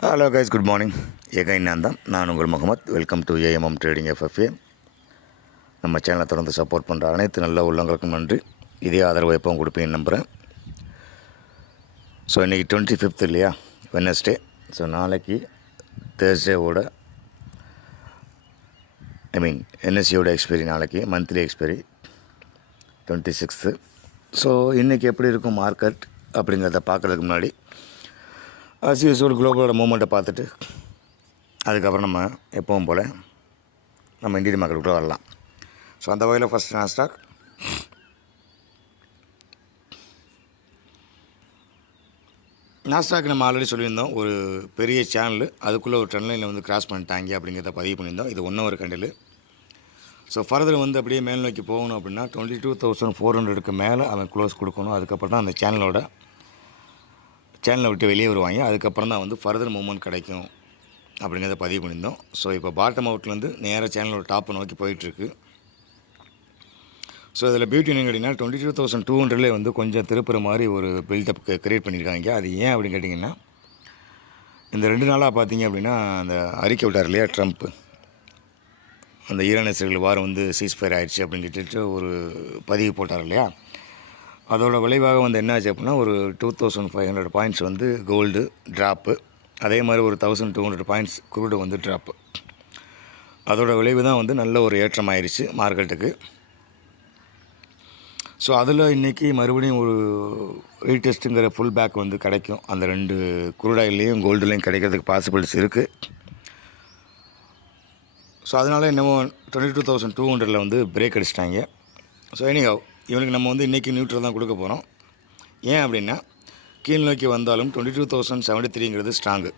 Hello guys good morning again நான் தான் நான் உங்கள் Mohammed. Welcome to AMM trading FFA நம்ம சேனலை தொடர்ந்து சப்போர்ட் பண்ணுற அனைத்து நல்ல உள்ளங்களுக்கும் நன்றி. இதே ஆதரவு எப்பவும் கொடுப்பேன்னு நம்புகிறேன் ஸோ இன்றைக்கி டுவெண்ட்டி ஃபிஃப்த் இல்லையா? வெனஸ்டே ஸோ நாளைக்கு தேர்ஸ்டேவோட ஐ மீன் என்எஸ்சியோட எக்ஸ்பைரி நாளைக்கு monthly expiry twenty sixth so இன்றைக்கி எப்படி இருக்கும் மார்க்கெட் அப்படிங்கிறத பார்க்குறதுக்கு முன்னாடி அஸ் யூஸ்வல் குளோபலோட மூமெண்ட்டை பார்த்துட்டு அதுக்கப்புறம் நம்ம எப்பவும் போல் நம்ம இந்தியன் கூட வரலாம். ஸோ அந்த வகையில் ஃபஸ்ட் நாஸ்டாக் நாஸ்டாக் நம்ம ஆல்ரெடி சொல்லியிருந்தோம். ஒரு பெரிய சேனல் அதுக்குள்ளே ஒரு ட்ரெண்ட் லைனில் வந்து கிராஸ் பண்ணிட்டாங்க அப்படிங்கிறத பதிவு பண்ணியிருந்தோம். இது ஒன்றும் ஒரு கண்டில். ஸோ ஃபர்தர் வந்து அப்படியே மேல் நோக்கி போகணும் அப்படின்னா டுவெண்ட்டி டூ தௌசண்ட் ஃபோர் ஹண்ட்ரடுக்கு மேலே அவன் க்ளோஸ் கொடுக்கணும். அதுக்கப்புறம் தான் அந்த சேனலோட சேனலை விட்டு வெளியே வருவாங்க. அதுக்கப்புறம் தான் வந்து ஃபர்தர் மூமெண்ட் கிடைக்கும் அப்படிங்கிறத பதிவு பண்ணியிருந்தோம். ஸோ இப்போ பாட்டம் அவுட்லேருந்து நேராக சேனலோட டாப்பை நோக்கி போயிட்டுருக்கு. ஸோ இதில் பியூட்டி என்ன கேட்டிங்கன்னா டுவெண்ட்டி டூ தௌசண்ட் டூ ஹண்ட்ரட்லேயே வந்து கொஞ்சம் திருப்புற மாதிரி ஒரு பில்டப் கிரியேட் பண்ணியிருக்காங்க. அது ஏன் அப்படின்னு கேட்டிங்கன்னா இந்த ரெண்டு நாளாக பார்த்தீங்க அப்படின்னா அந்த அறிக்கை விட்டார் இல்லையா ட்ரம்ப்பு அந்த ஈரான் இஸ்ரேல் வாரம் வந்து சீஸ்ஃபயர் ஆயிடுச்சு அப்படின்னு சொல்லிட்டு ஒரு பதிவு போட்டார் இல்லையா? அதோட விளைவாக வந்து என்ன ஆச்சு அப்படின்னா ஒரு two thousand five hundred points வந்து கோல்டு ட்ராப்பு அதே மாதிரி ஒரு thousand two hundred points crude வந்து ட்ராப்பு அதோட விளைவு தான் வந்து நல்ல ஒரு ஏற்றம் ஆயிடுச்சு மார்க்கெட்டுக்கு. ஸோ அதில் இன்றைக்கி மறுபடியும் ஒரு ரீடெஸ்ட்டுங்கிற ஃபுல் பேக் வந்து கிடைக்கும். அந்த ரெண்டு குருடாயிலையும் கோல்டுலேயும் கிடைக்கிறதுக்கு பாசிபிலிட்டிஸ் இருக்குது ஸோ அதனால் என்னமோ டுவெண்ட்டி டூ தௌசண்ட் டூ ஹண்ட்ரடில் வந்து பிரேக் அடிச்சிட்டாங்க. ஸோ எனிஹவ் இவனுக்கு நம்ம வந்து இன்றைக்கி நியூட்ரல் தான் கொடுக்க போகிறோம் ஏன் அப்படின்னா கீழ் நோக்கி வந்தாலும் டுவெண்ட்டி டூ தௌசண்ட் செவன்ட்டி த்ரீங்கிறது ஸ்ட்ராங்கு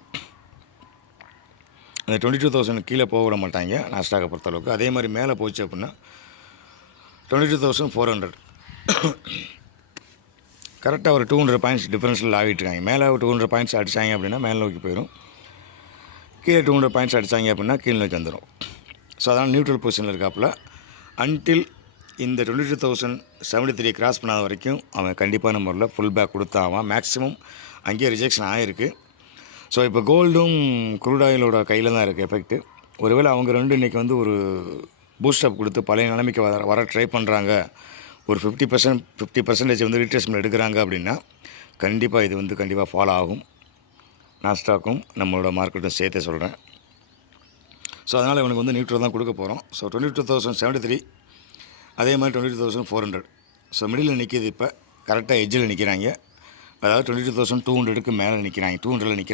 அந்த டுவெண்ட்டி டூ தௌசண்ட் கீழே போக விட மாட்டாங்க நாஸ்டாக்கை பொறுத்தளவுக்கு அதே மாதிரி மேலே போச்சு அப்படின்னா twenty two thousand four hundred கரெக்டாக ஒரு டூ ஹண்ட்ரட் பாயிண்ட்ஸ் டிஃப்ரென்ஸில் ஆகிட்டுருக்காங்க மேலே டூ ஹண்ட்ரட் பாயிண்ட்ஸ் அடித்தாங்க அப்படின்னா மேலே நோக்கி போயிடும் கீழே டூ ஹண்ட்ரட் பாயிண்ட்ஸ் அடித்தாங்க அப்படின்னா கீழ் நோக்கி வந்துடும் ஸோ அதனால் நியூட்ரல் பொசிஷனில் இருக்காப்புல. அன்டில் இந்த twenty two thousand seventy three cross பண்ணாத வரைக்கும் அவன் கண்டிப்பான முறையில் ஃபுல் பேக் கொடுத்தாவான். மேக்ஸிமம் அங்கேயே ரிஜெக்ஷன் ஆகிருக்கு ஸோ இப்போ கோல்டும் குரூட் ஆயிலோட கையில் தான் இருக்குது எஃபெக்ட்டு ஒருவேளை அவங்க ரெண்டு இன்றைக்கி வந்து ஒரு பூஸ்டப் கொடுத்து பழைய நிலைமைக்கு வர வர ட்ரை பண்ணுறாங்க ஒரு ஃபிஃப்டி பர்சன்ட் ஃபிஃப்டி பர்சன்டேஜ் வந்து ரீட்ரேஸ்மெண்ட் எடுக்கிறாங்க அப்படின்னா கண்டிப்பாக இது வந்து கண்டிப்பாக ஃபாலோ ஆகும். நாஸ்டாக்கும் நம்மளோட மார்க்கெட்டும் சேர்த்தே சொல்கிறேன் ஸோ அதனால் இவனுக்கு வந்து நியூட்ரல் தான் கொடுக்க போகிறோம் so twenty two thousand seventy three அதே மாதிரி twenty two thousand four hundred so middle நிற்கிது இப்போ. கரெக்டாக எஜ்ஜில் நிற்கிறாங்க அதாவது டுவெண்ட்டி டூ தௌசண்ட் டூ ஹண்ட்ரடுக்கு மேலே நிற்கிறாங்க டூ ஹண்ட்ரடில் நிற்கிறாங்க